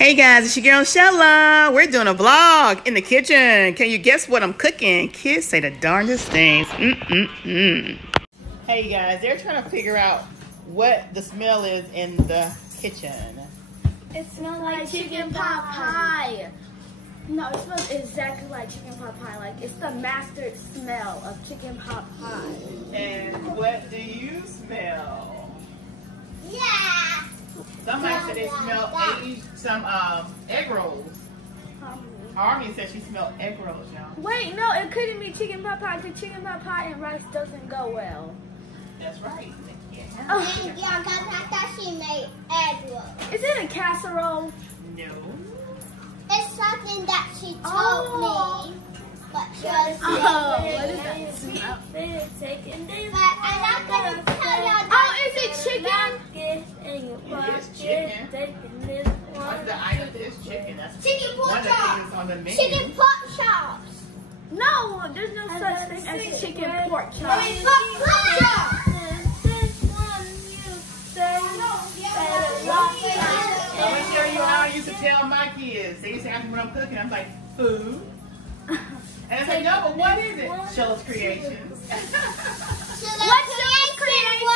Hey guys, it's your girl Shella. We're doing a vlog in the kitchen. Can you guess what I'm cooking? Kids say the darndest things. Hey guys, they're trying to figure out what the smell is in the kitchen. It smells like chicken pot pie. No, it smells exactly like chicken pot pie. Like it's the mastered smell of chicken pot pie. And what do you smell? Yeah. Somebody said they smell some egg rolls. Army said she smelled egg rolls, y'all. Wait, no, it couldn't be chicken pot pie because chicken pot pie and rice doesn't go well. That's right. Yeah, because I thought she made egg rolls. Is it a casserole? No. It's something that she told me. But just what is that smell? But I'm not going to tell y'all. Oh, is it chicken? It is chicken. One of the items is chicken. That's Chicken one pork of the chops. things on the menu. Chicken pork chops. No, there's no such thing as chicken pork I chop. mean, pork chops. I'm going to show you how I used to tell my kids. They used to ask me what I'm cooking. I'm like, food. And I said, no, but what is it? Shella's Creations. What's Shella's creation?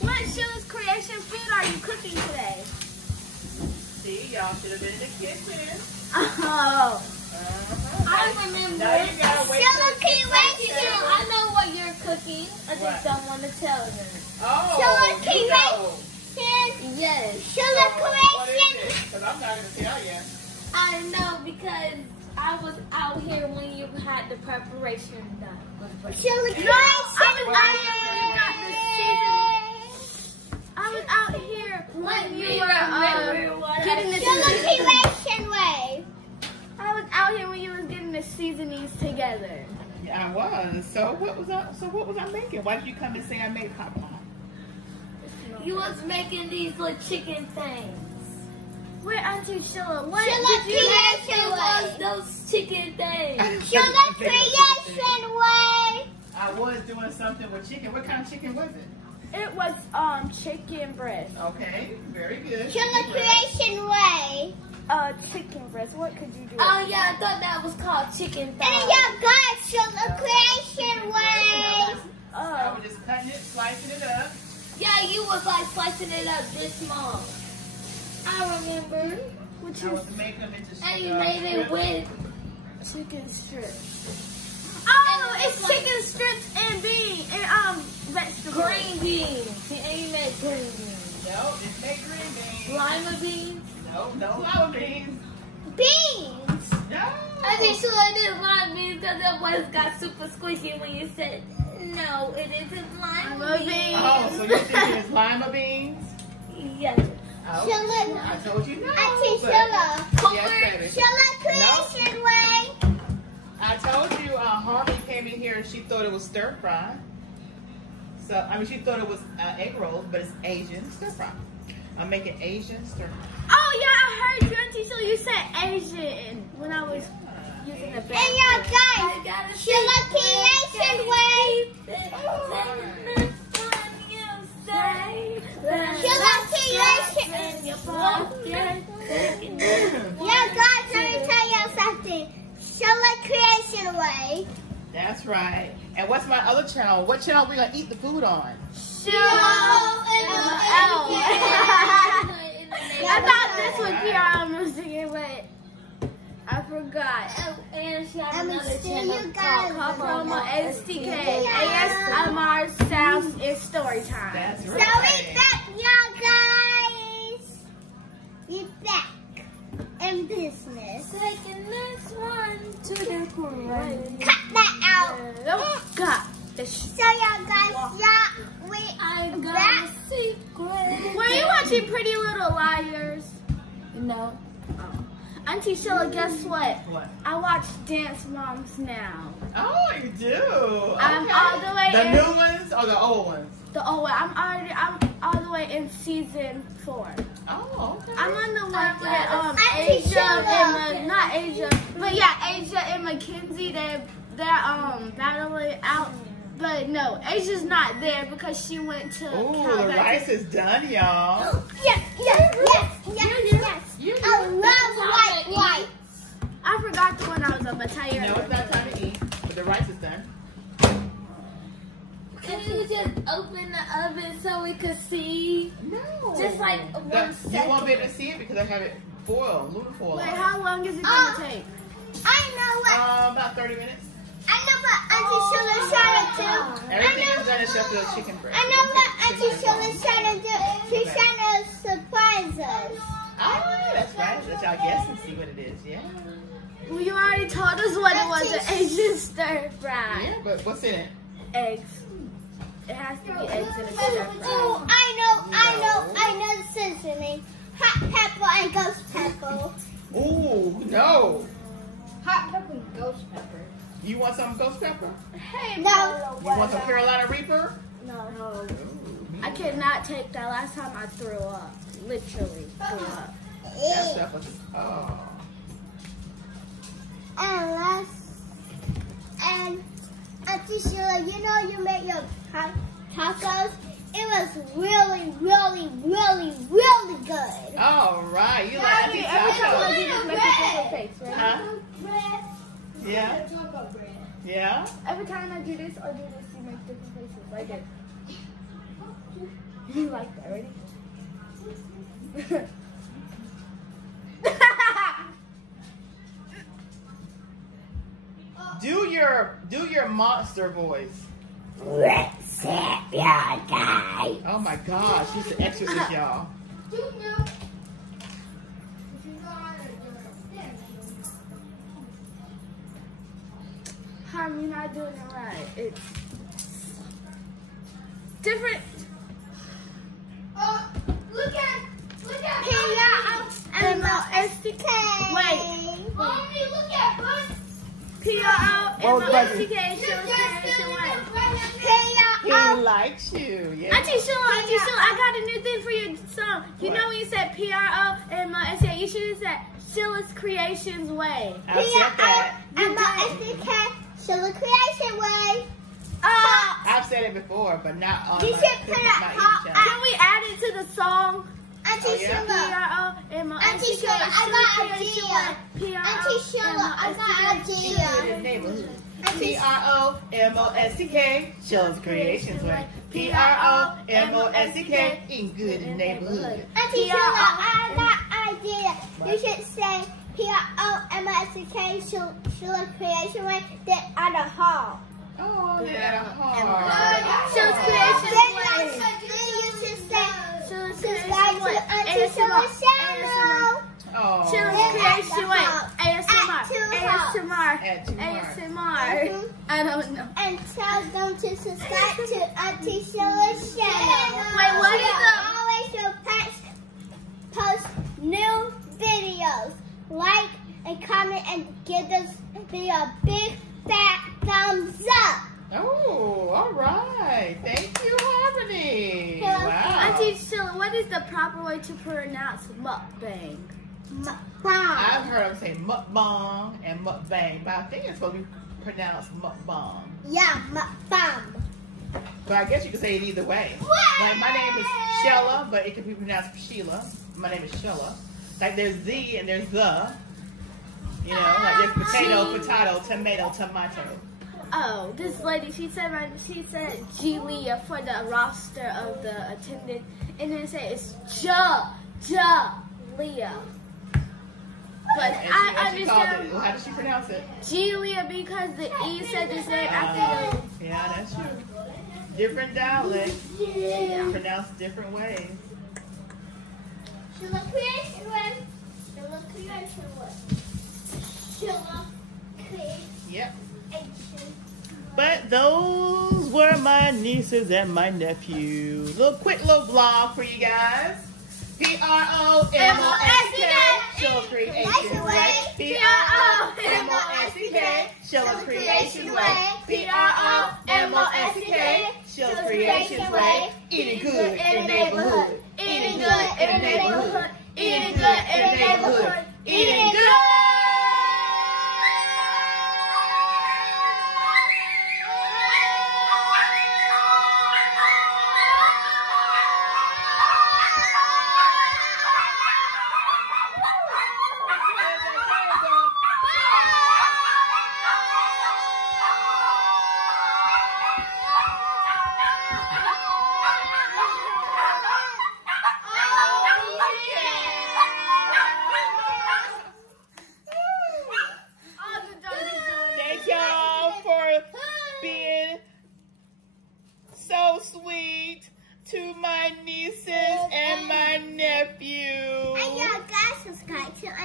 What Shella's creation food are you cooking today? See, y'all should have been in the kitchen. Oh. I remember. Now you gotta wait Shella's till the Creation. I know what you're cooking. I just What? don't want to tell you. Oh, Shella's you know. Yes. Shella's What is Creation. it? Because I'm not going to tell you. I know because I was out here when you had the preparation done. Shella's Creation. I was out here when you were getting the Shella's seasonings. Creation way. I was out here when you was getting the seasonings together. Yeah, I was. So what was I making? Why did you come and say I made pot pie? You was making these little chicken things. Wait, Auntie Sheila, what Shella's did you make Creation was those chicken things? Shella's Creation way. I was doing something with chicken. What kind of chicken was it? It was chicken breast. Okay, very good. Shella's Creation way. Chicken breast. What could you do? Oh yeah, I thought that was called chicken And thighs. y'all got Shella's Creation way. I was just cutting it, slicing it up. Yeah, you was like slicing it up this small. I remember. Which I is was making them into And you made it with chicken strips. Oh, it's chicken strips and beans and vegetables. green beans. And you made green beans. No, just make green beans. Lima beans. No, no lima beans. Beans. No. I think I did lima beans because that voice got super squishy when you said, no, it isn't lima Lima beans. beans. Oh, so you're thinking it's lima beans? Yes. Oh, Shella. I told you no. Auntie but- Shella. Yes, baby. Shella's Creation way. I told you Harvey came in here and she thought it was stir fry. So, I mean, she thought it was egg rolls, but it's Asian stir fry. I'm making Asian stir fry. Oh yeah, I heard you, Auntie Sheila. You said Asian when I was using the And bathroom. y'all guys, Shella's Creation way. Shella's Creation. Y'all guys, let me tell y'all something. Shella's Creation way. That's right. And what's my other channel? What channel are we going to eat the food on? I thought this would be our music, but I forgot. And she has Let me another see channel you called guys. PromoSTK, ASMR Sounds and Storytime. That's So right. we back, y'all guys. We back in business. Taking this one to the grave. Cut that out. Oh, God. So y'all guys, we I got back. a secret. Were you watching Pretty Little Liars? No. Auntie Sheila, guess what? What? I watch Dance Moms now. Oh, you do? I'm Okay. all the way The in. new ones or the old ones? The old one. I'm all the way in season 4. Oh, okay. I'm on the one with Auntie Asia Sheila. and not Asia, but yeah, Asia and Mackenzie. They're battling out. But no, Asia's not there because she went to Ooh, Cal the back rice to- is done, y'all. Yes, yes, yes, yes. Just like one second. You won't be able to see it because I have it foil, aluminum foil. Wait, how long is it going to take? I know what. About 30 minutes. I know what Auntie Sheila's trying to do. Everything is done except the chicken breast. I know what Auntie Sheila's trying to do. She's trying to surprise us. Oh, that's right. Let y'all guess and see what it is. Yeah. Well, you already told us what it was, an Asian stir fry. Yeah, but what's in it? Eggs. It has to be eggs in a stir fry. Oh, I know the sesame. Hot pepper and ghost pepper. Ooh, no. Hot pepper and ghost pepper. You want some ghost pepper? Hey, No. You want some Carolina Reaper? No. I cannot take that. Last time I threw up. Literally threw up. That stuff was, oh. And Auntie Sheila, you know you make your tacos? It was really, really, really, really good. All right. You like Auntie Every time I Taco? do this, make a different face, right? Huh? Yeah? Yeah? Every time I do this or do this, you make different faces. Like this. You like that, ready? Do your monster voice. What's up, y'all guys? Oh my gosh, she's an exorcist, y'all. You're not doing it right. It's different. Look at PROMOSTK. Wait. Mommy, look at us. PROMOSTK shows creation way. He likes you. Yeah. Auntie Sheila, I got a new thing for your song. You know when you said PROMOSTK, you should have said Sheila's Creations Way. I've said that. PROMOSTK, Sheila Creation Way. I've said it before, but not on You my, should put it my hot. channel. Can we add it to the song? Auntie Oh, yeah? Sheila. Auntie Sheila, I got an idea. Auntie Sheila, I got an idea. Good neighborhood. PROMOSTK, Sheila's Creations Way. PROMOSTK, in good neighborhood. Auntie Sheila, I got an idea. You should say PROMOSTK, Sheila Creation Way, then at a hall. Oh, yeah. Sheila's Creations Way. Then you should say, Sheila's subscribe Creations Way. to Auntie Sheila's channel. Oh. Sheila's Creation Way. ASMR. I don't know. And tell them to subscribe to Auntie Sheila's channel. Wait, what is Always your pets post new videos. Like and comment and give this video a big fat thumbs up. Oh, all right. Thank you, Harmony. Wow. Auntie Sheila, what is the proper way to pronounce mukbang? I've heard them say mukbang and mukbang, but I think it's supposed to be pronounced mukbang. Yeah, mukbang. But I guess you could say it either way. Like my name is Sheila, but it could be pronounced Sheila. My name is Sheila. Like there's the and there's the. You know, like there's potato, tomato, tomato. Oh, this lady, she said Julia for the roster of the attendant, and then say it's Leah. But And I she called understand it, how does she pronounce it? Julia because the E said the same after Yeah, that's true. Different dialects, pronounced different ways. Sheila Creation Way. Sheila Creation Way. Sheila Creation. Yep. But those were my nieces and my nephew. Quick little vlog for you guys. PROMOSTK, Sheila's Creation Way. PROMOSTK, Sheila's Creation Way. PROMOSTK, Sheila's Creation Way. Eating good in the neighborhood. Eating good in the neighborhood. Eating good in the neighborhood. Eating good.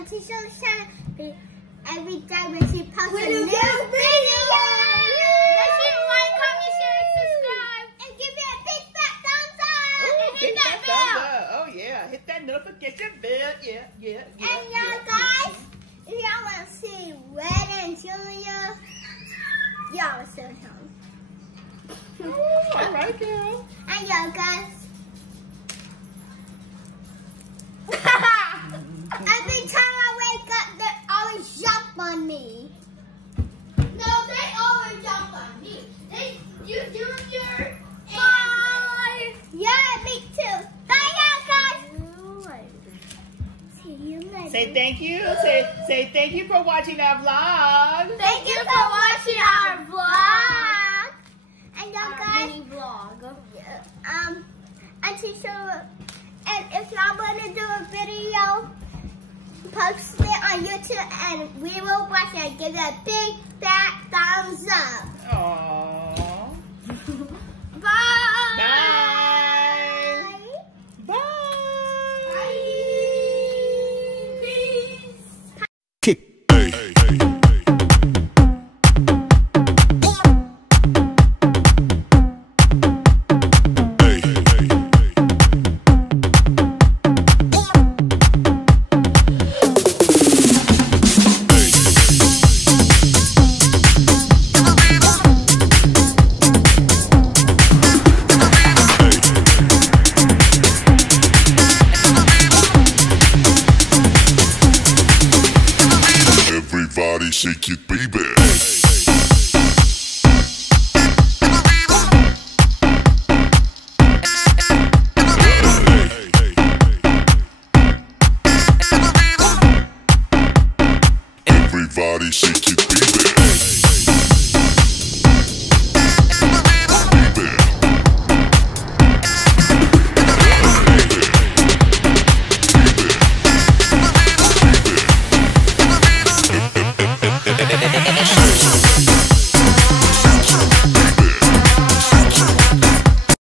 Auntie Shirley's channel every day when she posts a new video. Make sure you like, comment, share, and subscribe. And give me a big fat thumbs up. Ooh, hit that bell. Oh yeah, hit that notification bell. Yeah. And guys, if y'all want to see Red and Julia, y'all will see him. Oh, all right, girl. And guys, every time I wake up, they always jump on me. No, they always jump on me. You Junior. Bye. Yeah, me too. Bye, guys. See you later. Say thank you. Say thank you for watching our vlog. Thank you for watching our vlog. And Our guys, mini vlog. Auntie Shirley, and if y'all want to do a video, post it on YouTube, and we will watch it and give it a big fat thumbs up. Aww. Bye. Bye. Bye. Peace. Everybody shake it,